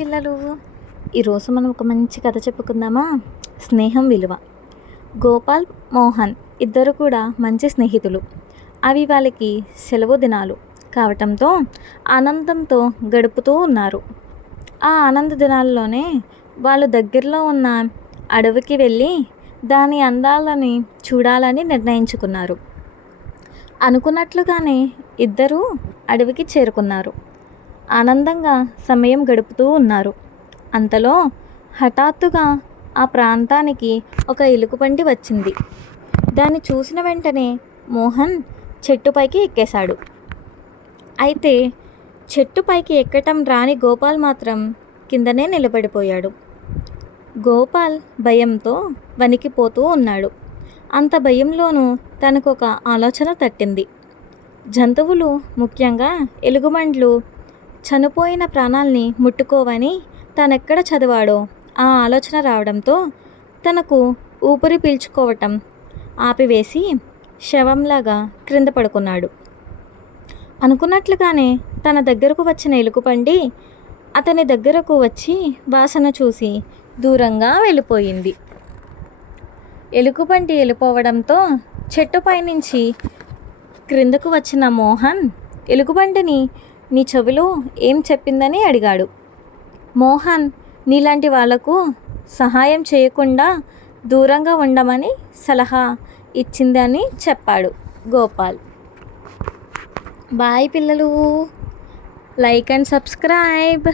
పిల్లలు, ఈరోజు మనం ఒక మంచి కథ చెప్పుకుందామా? స్నేహం విలువ. గోపాల్, మోహన్ ఇద్దరు కూడా మంచి స్నేహితులు. అవి వాళ్ళకి సెలవు దినాలు కావటంతో ఆనందంతో గడుపుతూ ఉన్నారు. ఆ ఆనంద దినాల్లోనే వాళ్ళు దగ్గరలో ఉన్న అడవికి వెళ్ళి దాని అందాలని చూడాలని నిర్ణయించుకున్నారు. అనుకున్నట్లుగానే ఇద్దరూ అడవికి చేరుకున్నారు. ఆనందంగా సమయం గడుపుతూ ఉన్నారు. అంతలో హఠాత్తుగా ఆ ప్రాంతానికి ఒక ఎలుగుబంటి వచ్చింది. దాన్ని చూసిన వెంటనే మోహన్ చెట్టుపైకి ఎక్కేశాడు. అయితే చెట్టుపైకి ఎక్కటం రాని గోపాల్ మాత్రం కిందనే నిలబడిపోయాడు. గోపాల్ భయంతో వణికిపోతూ ఉన్నాడు. అంత భయంలోనూ తనకు ఒక ఆలోచన తట్టింది. జంతువులు, ముఖ్యంగా ఎలుగుబంట్లు చనిపోయిన ప్రాణాల్ని ముట్టుకోవని తనెక్కడ చదివాడో ఆ ఆలోచన రావడంతో తనకు ఊపిరి పీల్చుకోవటం ఆపివేసి శవంలాగా క్రింద పడుకున్నాడు. అనుకున్నట్లుగానే తన దగ్గరకు వచ్చిన ఎలుగుబంటి అతని దగ్గరకు వచ్చి వాసన చూసి దూరంగా వెళ్ళిపోయింది. ఎలుగుబంటి వెళ్ళిపోవడంతో చెట్టుపై నుంచి క్రిందకు వచ్చిన మోహన్ ఎలుగుబంటిని నీ చెవిలో ఏం చెప్పిందని అడిగాడు. మోహన్ నీలాంటి వాళ్లకు సహాయం చేయకుండా దూరంగా ఉండమని సలహా ఇచ్చిందని చెప్పాడు గోపాల్. బాయ్ పిల్లలు, లైక్ అండ్ సబ్స్క్రైబ్.